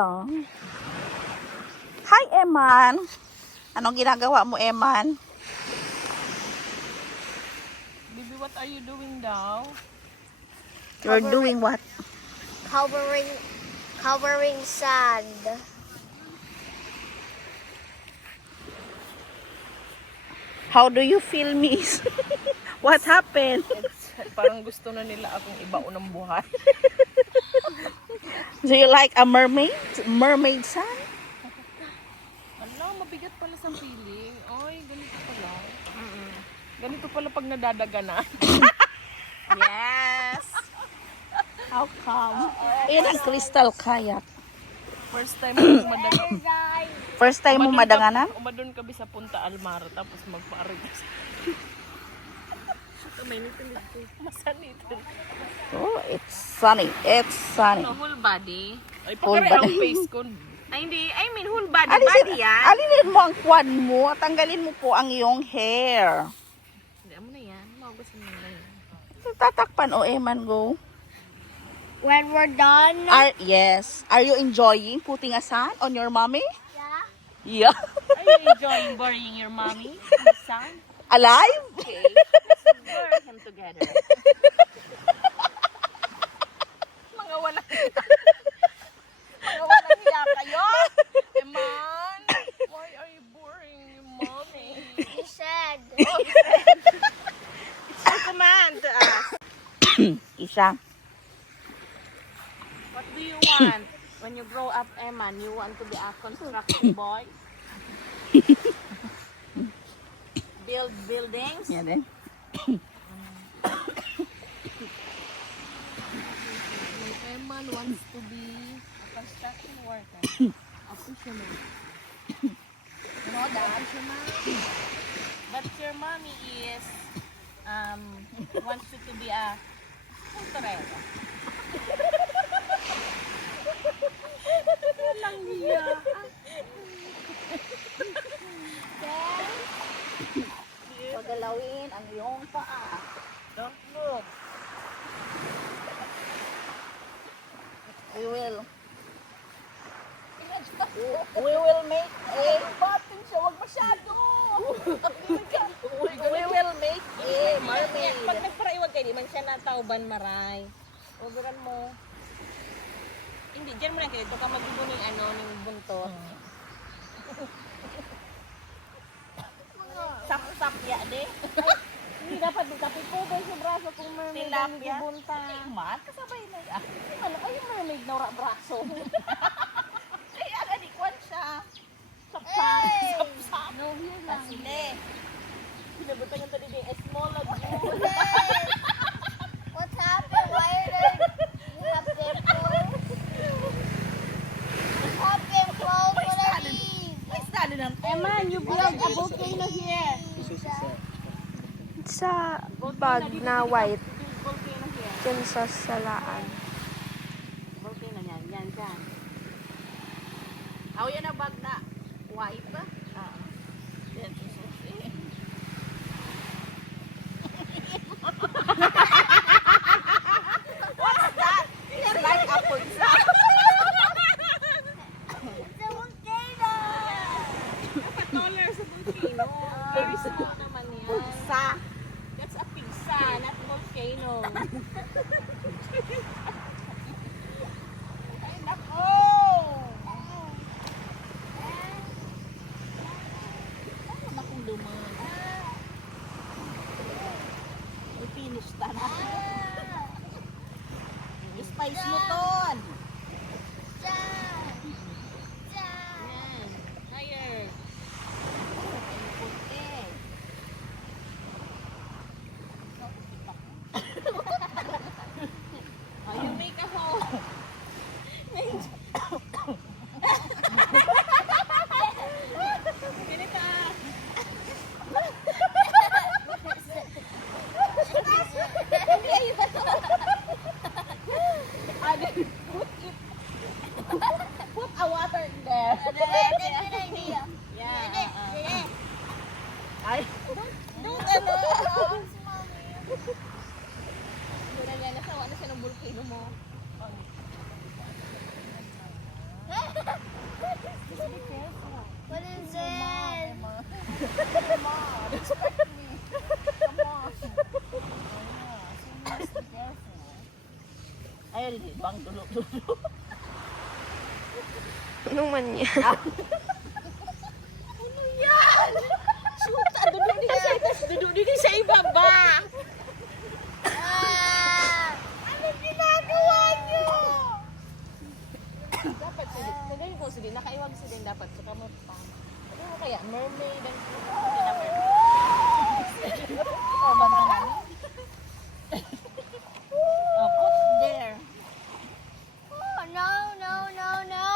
lang. Hi, Eman. Anong ginagawa mo, Eman? Baby, what are you doing now? You're doing what? Covering sand. How do you feel, miss? What happened? Parang gusto na nila akong ibaon ng buhay. Do you like a mermaid? Mermaid son? Ala, mabigat pala sa feeling. Ay, ganito pala. Ganito pala pag nadadaga na. Yes. How come? Yan ang crystal kayak. First time mo madaga. First time mo madanganan? Umadun kami sa Punta Almar tapos magpa-arigas. Masanit. Oh, it's sunny. It's sunny. No, whole body. Ay, Whole pagkari ang body. face ko. Ay, hindi. I mean, whole body yan. Alinin mo ang kwan mo. Tanggalin mo po ang iyong hair. Hindi, amo na yan. Maugasin mo na yan. Tatakpan o Eman, go. When we're done, Yes. Are you enjoying putting a sun on your mommy? yeah. Yeah. Are you enjoying burying your mommy and the son? Alive? Okay, let's bury him together. Mga walang hiya kayo. Eman, why are you boring your mommy? He said. It's your command to us. Isa. What do you want when you grow up, Eman? You want to be a construction boy? Build buildings? Yan din. My Eman wants to be a construction worker. A fisherman. No, that. But your mommy is wants you to be a culturero. Walang hiya. Pagalawin ang iyong paa. Don't look. We will make a button siya. Wag masyado. We will make a mermaid. Pag nagparaiwag kayo, di man siya natauban maray. Uguran mo. Hindi, dyan mo lang kayo. Ito ka mag-ibo ng ng buntot. Sap-sap ya, de. Hindi dapat dikapit ko dahil sa braso kung mermaid ang nagibunta. Man, kasabay na yan. Ano ay yung mermaid na braso? Ay, aga di kwan siya. Sap-sap. Sap-sap. No, here lang. Asile. Sinabutan yung tadi di. Small love you. What's happened? Why did you have pimples? You have pimples when I leave. Ay, stado ng Eman, you build a volcano here. Sa bag na white, Volcano here. dyan sa salaan. Volcano yan. Yan, dyan. Aw, yan ang bag na white ba? Yan, what's that? It's like a pulsa. It's a volcano. Taller sa volcano. Very small naman yan. Pulsa. That's a pizza, not volcano. Ay, nako. Ano na kung dumaan? We finish ta na. Spice mo ton. Dad. Dad. Yan. Higher. Okay. Oh, you make a hole. Ganito ah. Put a water in there. Good idea. Yeah. Ay. Don't ano. Wala yan. Nasawa na siya ng volcano mo. Duang dulo-dulo. Ano man yan? Suta, duduk din sa ibaba. Anong ginagawa niyo? Dapat sila, kagaya ko sila, nakaiwag sila dapat sa kamot pa. Ano mo kaya, mermaid ang hindi na mermaid. Oh, banda na. Oh, put there. Oh, no, no, no, no.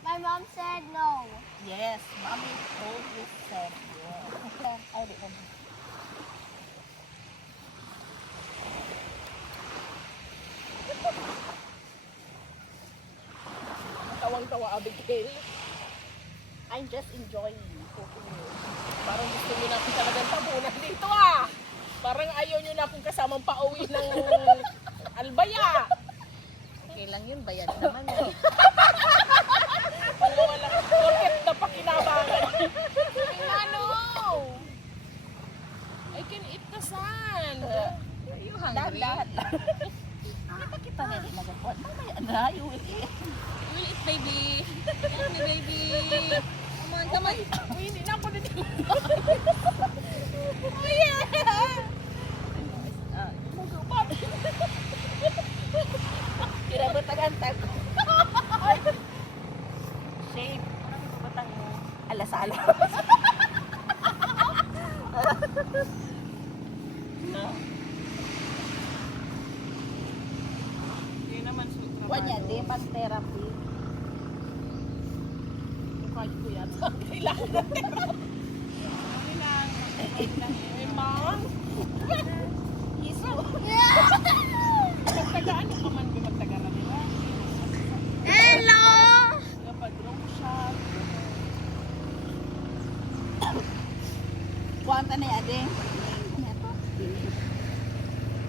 My mom said no. Yes, mommy told you said yes. Ay, di ko. Tawang-tawa, Abigail. I'm just enjoying cooking you. Parang gusto nyo na akong talagang tabunan dito ah. Parang ayaw nyo na akong kasamang pauwi ng Albaya. Okay lang yun, bayad naman eh. Palawa lang, bakit na pakinabangan? Ano? I can eat the sand. Are you hungry? Dahan lang. Kita kita na rin nagapot. Mamaya na, you will eat. Will eat, baby. Eat me, baby. Come on, come on. Uy, hindi na ako dito. Magupat. Kinabatagan-tag. Shape. Ano batang mo? Alas-alas. Hindi naman sweet na Wanya, Demas therapy. Mukha ko yata. Kailangan na therapy. Kailangan. Eh, mom? Iso. Magtagaan ka man kung magtagaran nila. Hello. Kapag-room shot. Kuwanta na yan, Deng.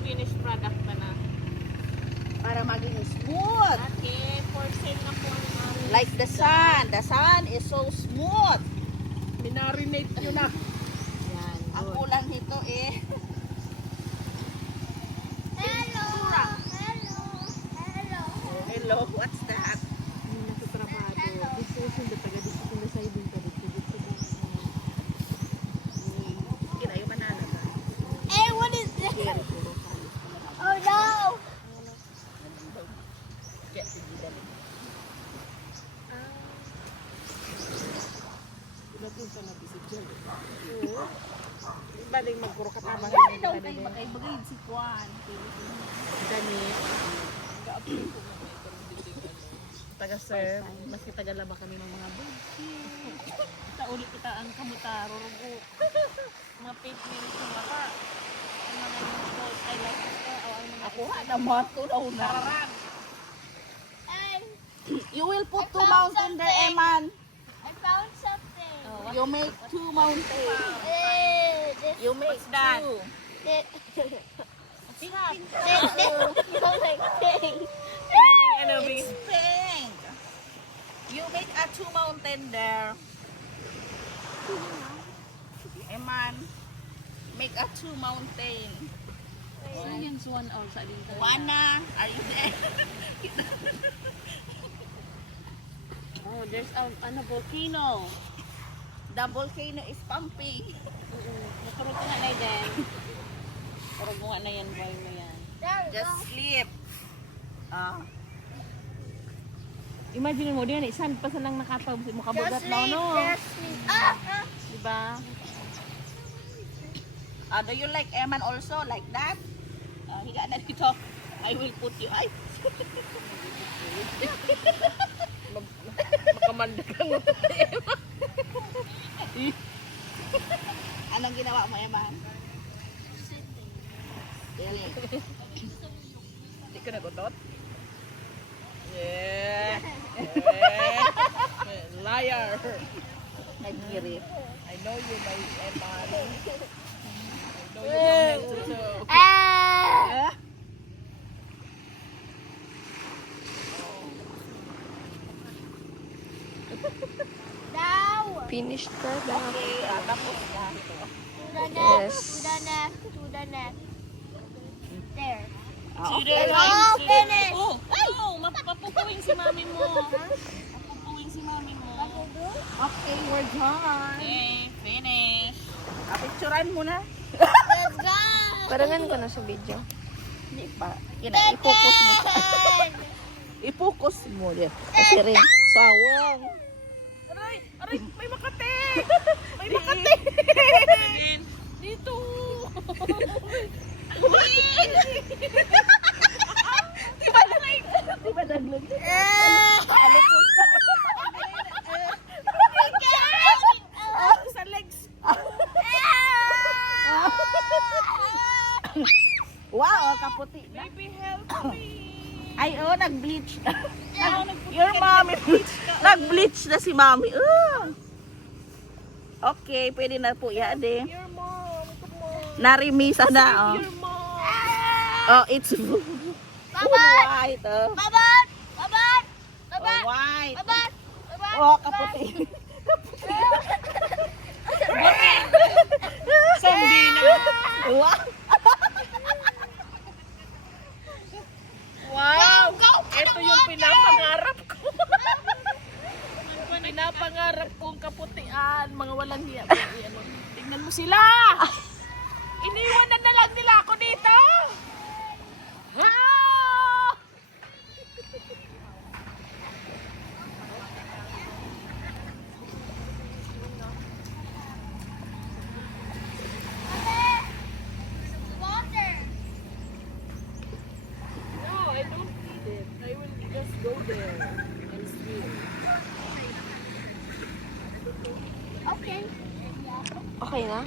Finished product na na. Para maging smooth. Okay, for sale na po ang mga Like the sun. The sun is so smooth. minarinate nyo na. Yan, Ang good. kulang nito eh. Hello. Hello. Hello. Hello, what's that? Kinayo manana ka. Hey, what is this? Oh no. Kaya sige dali. Baling magpuro ka tama Ano daw kayo makaibagay si Juan? Gani. Taga-serve. Maski taga-laba kami ng mga bullshit. Kita ulit kita ang kamutaro, rugo. Mga fake nails ng mata. Ang mga false eyelashes ka. O ang mga Ako ha, namato daw na. kararag. Hey, You will put two mountain there, Eman. I found something. You make two mountain. Hey, this. You make that? two. This. Pink. Ano, bing? It's pink. You make a two mountain there. Eman, make a two mountain. Saan yung swan or sa alin ka? Juana, are you there? Oh, there's a volcano. The volcano is pumping. Maturog ka nga na dyan. Turog mo nga na yan, boy mo yan. There we Just go. sleep. Ah, Imagine mo, diyan, saan pa sa lang nakatawag mo kabugat Just na, sleep. no? Just sleep. Ah, ah. Diba? do you like Eman also like that? Higa na dito. I will put you. Ay, Makamanda ka nga. anong ginawa mo, Eman? Really? Hindi ka nagutot? Yeah. Yeah. Liar. Naggirit. I know you, my Eman. I know you don't meant to. Ah. Now. Finished product. Okay, tapos na. To the neck. Yes. To the neck. To the neck. There. Okay. It's all finished. Oh, Mapapupuwing si mami mo. Mapapupuwing si mami mo. Okay, we're done. Okay, finish. Picturean mo na. Let's go. Parangan ko na sa video. Hindi pa. I-focus mo sa... I-focus mo. Yan. Kasi rin, sawang. Aray! Aray! May makate! May makate! Dito! Di ba naglog? Sa legs! Wow, kaputi na. Baby, help me! Ay, nag-bleach. Your mommy. Nag-bleach na si mommy. Okay, pwede na po yan eh. Your mom! Come on! Narimisa na, oh. Your mom! Oh, it's full white, oh. Babat. Babat. Oh, Babat. white. Babat. Babat. Oh, kaputi. Zombie na! Wow. Wow! Ito yung pinapangarap ko. Pinapangarap kong kaputian. Mga walang hiya. Ano, tingnan mo sila! Iniwanan na lang nila ako dito! Ah! Water. No, I don't need it. I will just go there and swim. Okay. Okay na?